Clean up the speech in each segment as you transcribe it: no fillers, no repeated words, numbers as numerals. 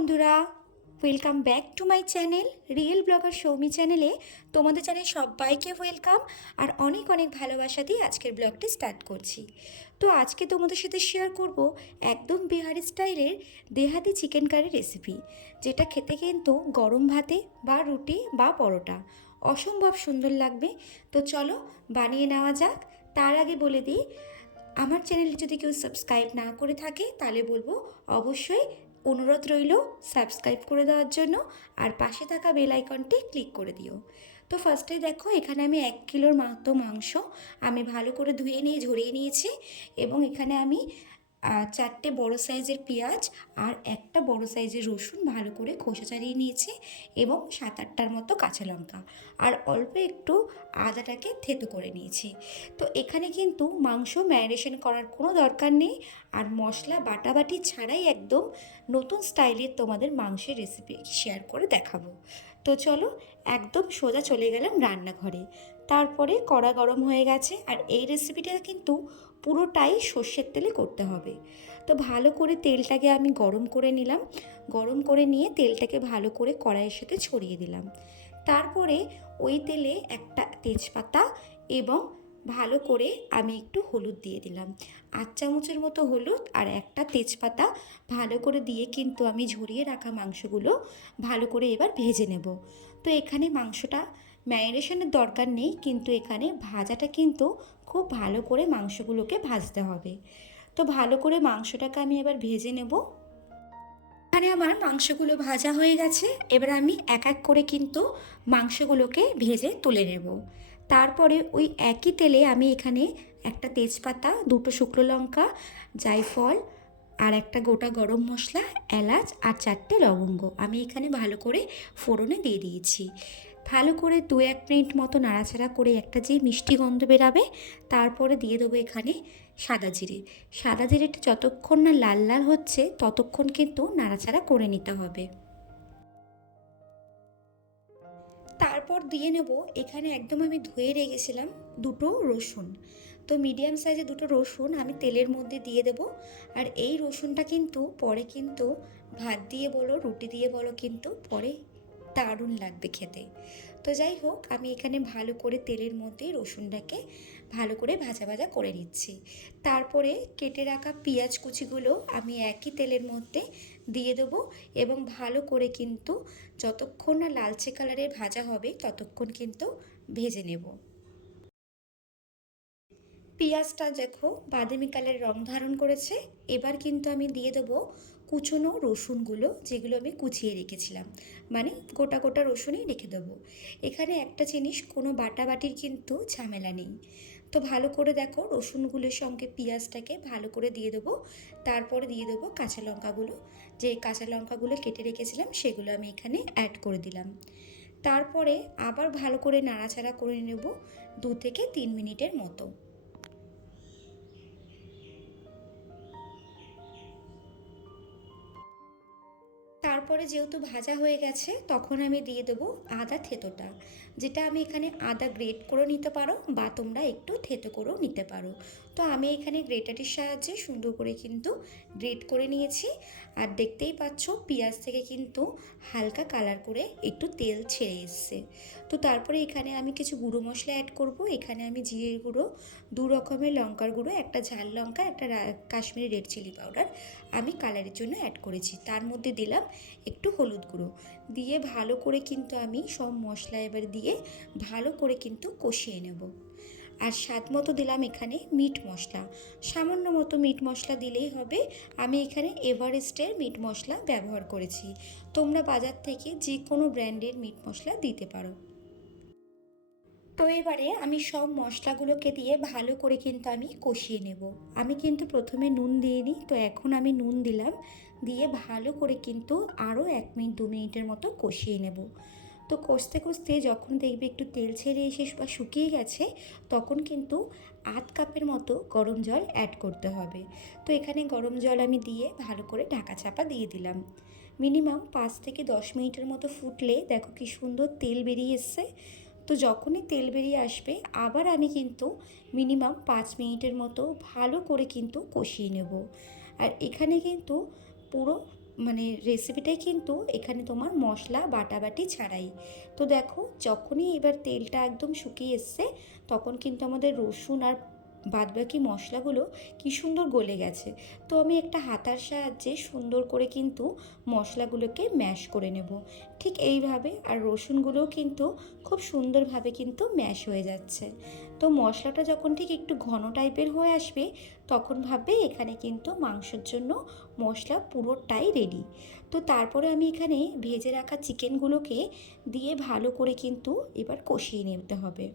বন্ধুরা, welcome back to my channel real blogger Soumi চ্যানেলে তোমাদের জানাই সবাইকে ওয়েলকাম আর অনেক অনেক ভালোবাসা দিয়ে আজকের ব্লগটি স্টার্ট করছি। তো আজকে তোমাদের সাথে শেয়ার করব একদম বিহারি স্টাইলের দেহাতি চিকেন কারি রেসিপি, যেটা খেতে কিন্তু গরম ভাতে বা রুটি বা পরোটা অসম্ভব সুন্দর লাগবে। তো চলো বানিয়ে নেওয়া যাক। তার আগে বলে দিই, আমার চ্যানেলটি যদি কেউ সাবস্ক্রাইব না করে থাকে তাহলে বলবো অবশ্যই অনুরোধ রইল সাবস্ক্রাইব করে দেওয়ার জন্য, আর পাশে থাকা বেল আইকনটি ক্লিক করে দিও। তো ফার্স্টে দেখো, এখানে আমি 1 কিলোর মতো মাংস আমি ভালো করে ধুয়ে নিয়ে ঝরিয়ে নিয়েছি, এবং এখানে আমি 4টে বড় সাইজের পেঁয়াজ আর একটা বড় সাইজের রসুন ভালো করে খোসা ছাড়িয়ে নিয়েছি, এবং 7-8টার মতো কাঁচা লঙ্কা আর অল্প একটু আদাটাকে থেতো করে নিয়েছি। তো এখানে কিন্তু মাংস ম্যারিনেশন করার কোনো দরকার নেই, আর মশলা বাটাবাটি ছাড়াই একদম নতুন স্টাইলের তোমাদের মাংসের রেসিপি শেয়ার করে দেখাবো। তো চলো একদম সোজা চলে গেলাম রান্নাঘরে। তারপরে কড়া গরম হয়ে গেছে, আর এই রেসিপিটা কিন্তু পুরোটাই সর্ষের তেলে করতে হবে। তো ভালো করে তেলটাকে আমি গরম করে নিলাম, গরম করে নিয়ে তেলটাকে ভালো করে কড়াইয়ের সাথে ছড়িয়ে দিলাম। তারপরে ওই তেলে একটা তেজপাতা এবং ভালো করে আমি একটু হলুদ দিয়ে দিলাম, 8 চামচের মতো হলুদ আর একটা তেজপাতা ভালো করে দিয়ে কিন্তু আমি ঝরিয়ে রাখা মাংসগুলো ভালো করে এবার ভেজে নেব। তো এখানে মাংসটা ম্যারিনেশনের দরকার নেই, কিন্তু এখানে ভাজাটা কিন্তু খুব ভালো করে মাংসগুলোকে ভাজতে হবে। তো ভালো করে মাংসটাকে আমি এবার ভেজে নেব। এখানে আমার মাংসগুলো ভাজা হয়ে গেছে, এবার আমি এক এক করে কিন্তু মাংসগুলোকে ভেজে তুলে নেব। তারপরে ওই একই তেলে আমি এখানে একটা তেজপাতা, 2টো শুকনো লঙ্কা, জায়ফল আর একটা গোটা গরম মশলা, এলাচ আর 4টে লবঙ্গ আমি এখানে ভালো করে ফোড়নে দিয়ে দিয়েছি। ভালো করে 2-1 মিনিট মতো নাড়াচাড়া করে একটা যে মিষ্টি গন্ধ বেরাবে, তারপরে দিয়ে দেবো এখানে সাদা জিরে। সাদা জিরেটা যতক্ষণ না লাল লাল হচ্ছে ততক্ষণ কিন্তু নাড়াচাড়া করে নিতে হবে। তারপর দিয়ে নেব এখানে একদম আমি ধুয়ে রেখেছিলাম 2টো রসুন। তো মিডিয়াম সাইজে 2টো রসুন আমি তেলের মধ্যে দিয়ে দেব। আর এই রসুনটা কিন্তু পরে কিন্তু ভাত দিয়ে বলো রুটি দিয়ে বলো কিন্তু পরে দারুণ লাগবে খেতে। তো যাই হোক, আমি এখানে ভালো করে তেলের মধ্যে রসুনটাকে ভালো করে ভাজা ভাজা করে নিচ্ছি। তারপরে কেটে রাখা পেঁয়াজ কুচিগুলো আমি একই তেলের মধ্যে দিয়ে দেবো, এবং ভালো করে কিন্তু যতক্ষণ না লালচে কালারের ভাজা হবে ততক্ষণ কিন্তু ভেজে নেব। পেঁয়াজটা দেখো বাদামি কালারের রং ধারণ করেছে, এবার কিন্তু আমি দিয়ে দেবো কুচনো রসুনগুলো, যেগুলো আমি কুচিয়ে রেখেছিলাম, মানে গোটা গোটা রসুনই রেখে দেবো। এখানে একটা জিনিস, কোনো বাটাবাটির কিন্তু ঝামেলা নেই। তো ভালো করে দেখো রসুনগুলোর সঙ্গে পেঁয়াজটাকে ভালো করে দিয়ে দেবো। তারপরে দিয়ে দেবো কাঁচা লঙ্কাগুলো, যে কাঁচা লঙ্কাগুলো কেটে রেখেছিলাম সেগুলো আমি এখানে অ্যাড করে দিলাম। তারপরে আবার ভালো করে নাড়াচাড়া করে নেব 2 থেকে 3 মিনিটের মতো। তারপরে যেহেতু ভাজা হয়ে গেছে তখন আমি দিয়ে দেবো আদা থেতোটা, যেটা আমি এখানে আদা গ্রেট করে নিতে পারো বা তোমরা একটু থেতো করেও নিতে পারো। তো আমি এখানে গ্রেটারের সাহায্যে সুন্দর করে কিন্তু গ্রেট করে নিয়েছি। আর দেখতেই পাচ্ছ পেঁয়াজ থেকে কিন্তু হালকা কালার করে একটু তেল ছেড়ে এসছে। তো তারপরে এখানে আমি কিছু গুঁড়ো মশলা অ্যাড করব। এখানে আমি জিরের গুঁড়ো, 2 রকমের লঙ্কার গুঁড়ো, একটা ঝাল লঙ্কা, একটা কাশ্মীরি রেড চিলি পাউডার আমি কালারের জন্য অ্যাড করেছি। তার মধ্যে দিলাম একটু হলুদ গুঁড়ো, দিয়ে ভালো করে কিন্তু আমি সব মশলা এবার দিয়ে ভালো করে কিন্তু কষিয়ে নেব। আর স্বাদ মতো দিলাম এখানে মিট মশলা, সামান্য মতো মিট মশলা দিলেই হবে। আমি এখানে এভারেস্টের মিট মশলা ব্যবহার করেছি, তোমরা বাজার থেকে যে কোনো ব্র্যান্ডের মিট মশলা দিতে পারো। তো এবারে আমি সব মশলাগুলোকে দিয়ে ভালো করে কিন্তু আমি কষিয়ে নেব। আমি কিন্তু প্রথমে নুন দিইনি, তো এখন আমি নুন দিলাম, দিয়ে ভালো করে কিন্তু আরও 1-2 মিনিটের মতো কষিয়ে নেব। তো কষতে কষতে যখন দেখবে একটু তেল ছেড়ে এসে বা শুকিয়ে গেছে, তখন কিন্তু 1/2 কাপের মতো গরম জল অ্যাড করতে হবে। তো এখানে গরম জল আমি দিয়ে ভালো করে ঢাকা চাপা দিয়ে দিলাম। মিনিমাম 5 থেকে 10 মিনিটের মতো ফুটলে দেখো কি সুন্দর তেল বেরিয়ে এসছে। তো যখনই তেল বেরিয়ে আসবে আবার আমি কিন্তু মিনিমাম 5 মিনিটের মতো ভালো করে কিন্তু কষিয়ে নেব। আর এখানে কিন্তু পুরো মানে রেসিপিটাই কিন্তু এখানে তোমার মশলা বাটাবাটি ছাড়াই। তো দেখো যখনই এবার তেলটা একদম শুকিয়ে এসছে তখন কিন্তু আমাদের রসুন আর বাদবাকি মশলাগুলো কি সুন্দর গলে গেছে। তো আমি একটা হাতার সাহায্যে সুন্দর করে কিন্তু মশলাগুলোকে ম্যাশ করে নেব ঠিক এইভাবে। আর রসুনগুলোও কিন্তু খুব সুন্দরভাবে কিন্তু ম্যাশ হয়ে যাচ্ছে। তো মশলাটা যখন ঠিক একটু ঘন টাইপের হয়ে আসবে তখন ভাববে এখানে কিন্তু মাংসের জন্য মশলা পুরোটাই রেডি। তো তারপরে আমি এখানে ভেজে রাখা চিকেনগুলোকে দিয়ে ভালো করে কিন্তু এবার কষিয়ে নিতে হবে।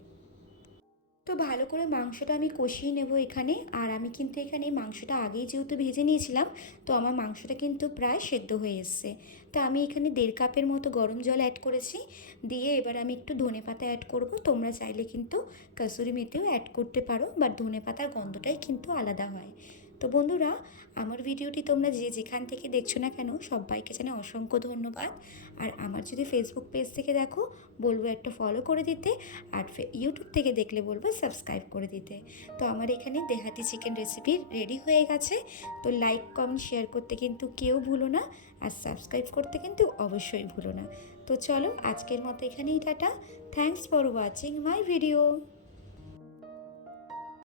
তো ভালো করে মাংসটা আমি কষিয়ে নেব এখানে। আর আমি কিন্তু এখানে মাংসটা আগেই যেহেতু ভেজে নিয়েছিলাম তো আমার মাংসটা কিন্তু প্রায় সেদ্ধ হয়ে এসছে। তো আমি এখানে 1.5 কাপের মতো গরম জল অ্যাড করেছি। দিয়ে এবার আমি একটু ধনেপাতা অ্যাড করব। তোমরা চাইলে কিন্তু কসুরি মেথিও অ্যাড করতে পারো, বাট ধনেপাতার গন্ধটাই কিন্তু আলাদা হয়। তো বন্ধুরা, আমার ভিডিওটি তোমরা যে যেখান থেকে দেখছো না কেন সবাইকে জানাই অসংখ্য ধন্যবাদ। আর আমার যদি ফেসবুক পেজ থেকে দেখো বলবো একটা ফলো করে দিতে, আর ইউটিউব থেকে দেখলে বলবো সাবস্ক্রাইব করে দিতে। তো আমার এখানে দেহাতি চিকেন রেসিপি রেডি হয়ে গেছে। তো লাইক কমেন্ট শেয়ার করতে কিন্তু কেউ ভুলো না, আর সাবস্ক্রাইব করতে কিন্তু অবশ্যই ভুলো না। তো চলো আজকের মতো এখানেই tata. Thanks for watching my video.